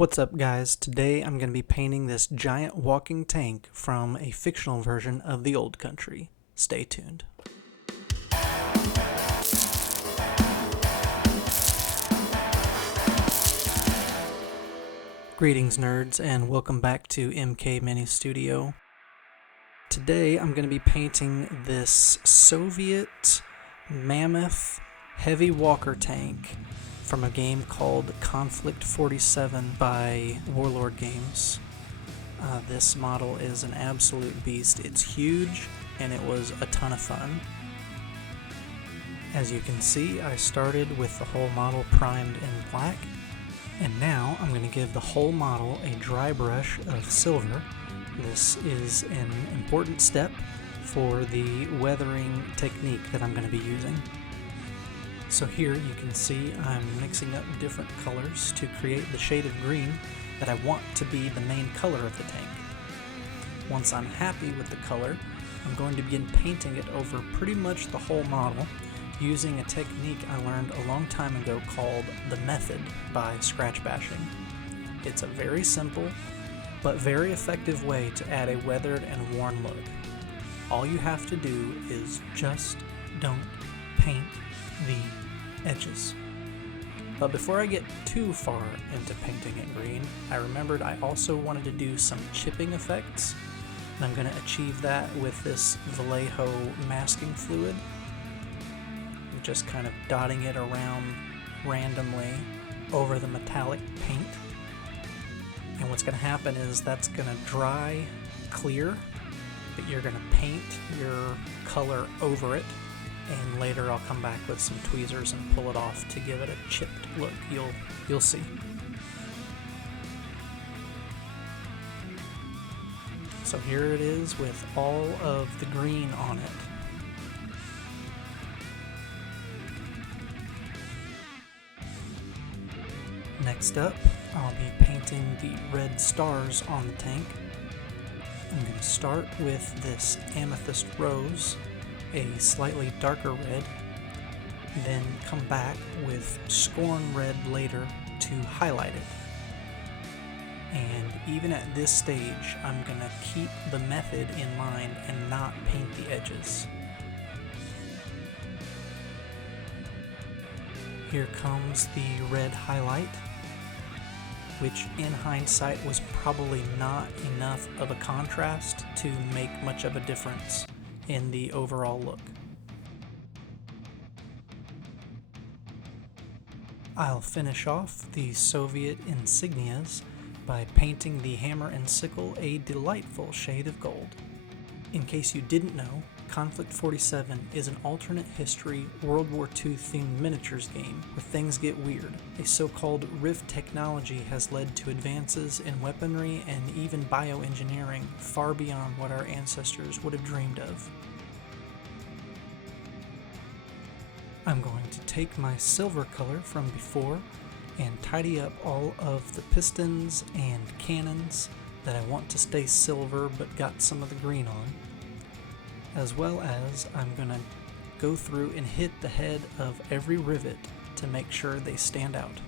What's up, guys? Today I'm going to be painting this giant walking tank from a fictional version of the Old Country. Stay tuned. Greetings, nerds, and welcome back to MK Mini Studio. Today I'm going to be painting this Soviet Mammoth heavy walker tank from a game called Konflikt 47 by Warlord Games. This model is an absolute beast. It's huge and it was a ton of fun. As you can see, I started with the whole model primed in black, and now I'm going to give the whole model a dry brush of silver. This is an important step for the weathering technique that I'm going to be using. So here you can see I'm mixing up different colors to create the shade of green that I want to be the main color of the tank. Once I'm happy with the color, I'm going to begin painting it over pretty much the whole model using a technique I learned a long time ago called the method by scratch bashing. It's a very simple but very effective way to add a weathered and worn look. All you have to do is just don't paint the edges. But before I get too far into painting it green, I remembered I also wanted to do some chipping effects, and I'm going to achieve that with this Vallejo masking fluid. I'm just kind of dotting it around randomly over the metallic paint. And what's going to happen is that's going to dry clear, but you're going to paint your color over it. And later I'll come back with some tweezers and pull it off to give it a chipped look. You'll see. So here it is with all of the green on it. Next up, I'll be painting the red stars on the tank. I'm going to start with this amethyst rose, a slightly darker red, then come back with scorn red later to highlight it. And even at this stage, I'm going to keep the method in mind and not paint the edges. Here comes the red highlight, which in hindsight was probably not enough of a contrast to make much of a difference in the overall look. I'll finish off the Soviet insignias by painting the hammer and sickle a delightful shade of gold. In case you didn't know, Konflikt 47 is an alternate history World War II themed miniatures game where things get weird. A so-called rift technology has led to advances in weaponry and even bioengineering far beyond what our ancestors would have dreamed of. I'm going to take my silver color from before and tidy up all of the pistons and cannons that I want to stay silver but got some of the green on, as well as I'm going to go through and hit the head of every rivet to make sure they stand out.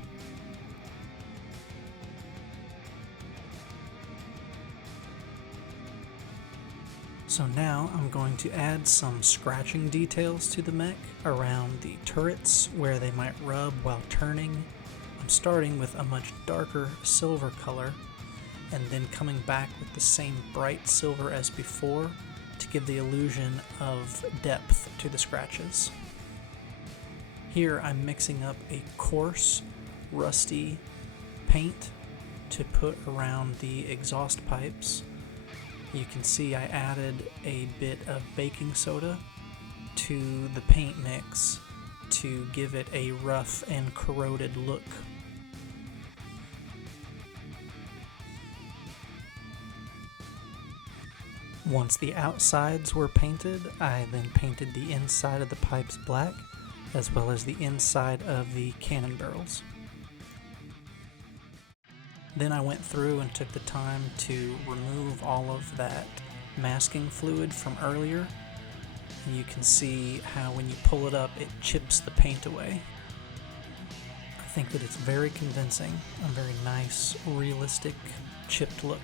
So now I'm going to add some scratching details to the mech around the turrets where they might rub while turning. I'm starting with a much darker silver color and then coming back with the same bright silver as before to give the illusion of depth to the scratches. Here I'm mixing up a coarse, rusty paint to put around the exhaust pipes. You can see I added a bit of baking soda to the paint mix to give it a rough and corroded look. Once the outsides were painted, I then painted the inside of the pipes black, as well as the inside of the cannon barrels. Then I went through and took the time to remove all of that masking fluid from earlier. You can see how when you pull it up, it chips the paint away. I think that it's very convincing, a very nice, realistic, chipped look.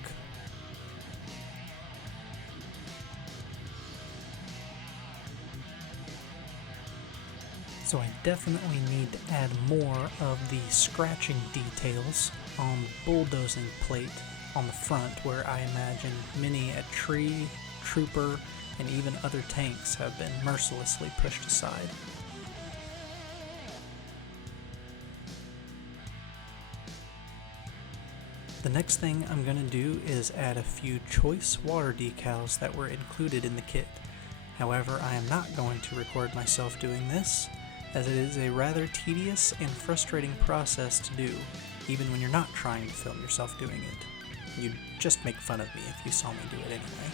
So I definitely need to add more of the scratching details on the bulldozing plate on the front, where I imagine many a tree, trooper, and even other tanks have been mercilessly pushed aside. The next thing I'm going to do is add a few choice water decals that were included in the kit. However, I am not going to record myself doing this, as it is a rather tedious and frustrating process to do, even when you're not trying to film yourself doing it. You'd just make fun of me if you saw me do it anyway.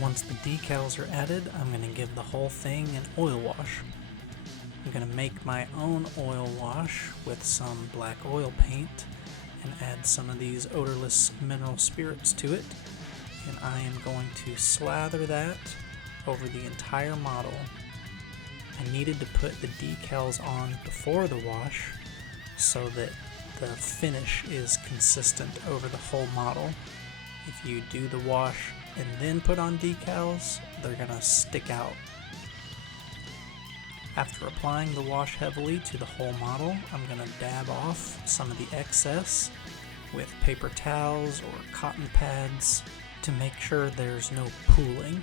Once the decals are added, I'm going to give the whole thing an oil wash. I'm going to make my own oil wash with some black oil paint and add some of these odorless mineral spirits to it, and I am going to slather that over the entire model. I needed to put the decals on before the wash so that the finish is consistent over the whole model. If you do the wash and then put on decals, they're gonna stick out. After applying the wash heavily to the whole model, I'm gonna dab off some of the excess with paper towels or cotton pads to make sure there's no pooling.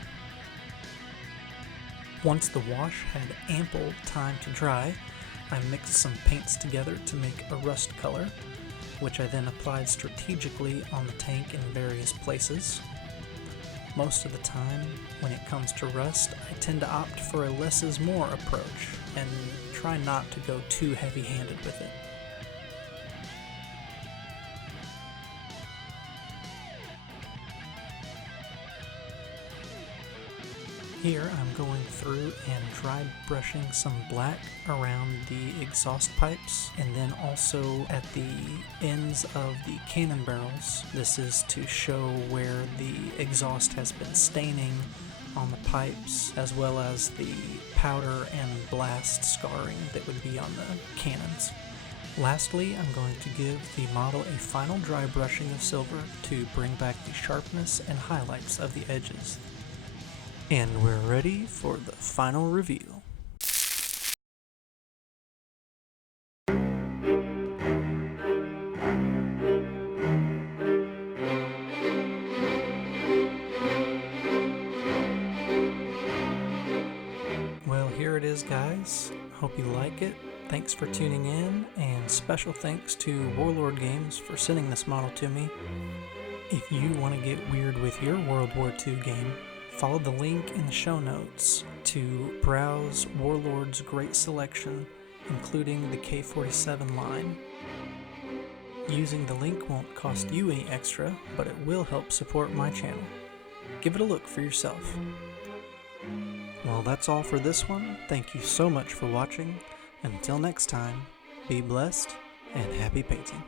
Once the wash had ample time to dry, I mixed some paints together to make a rust color, which I then applied strategically on the tank in various places. Most of the time, when it comes to rust, I tend to opt for a less is more approach and try not to go too heavy-handed with it. Here I'm going through and dry brushing some black around the exhaust pipes, and then also at the ends of the cannon barrels. This is to show where the exhaust has been staining on the pipes, as well as the powder and blast scarring that would be on the cannons. Lastly, I'm going to give the model a final dry brushing of silver to bring back the sharpness and highlights of the edges. And we're ready for the final review. Well, here it is, guys. Hope you like it. Thanks for tuning in, and special thanks to Warlord Games for sending this model to me. If you want to get weird with your World War II game, follow the link in the show notes to browse Warlord's great selection, including the K-47 line. Using the link won't cost you any extra, but it will help support my channel. Give it a look for yourself. Well, that's all for this one. Thank you so much for watching. Until next time, be blessed and happy painting.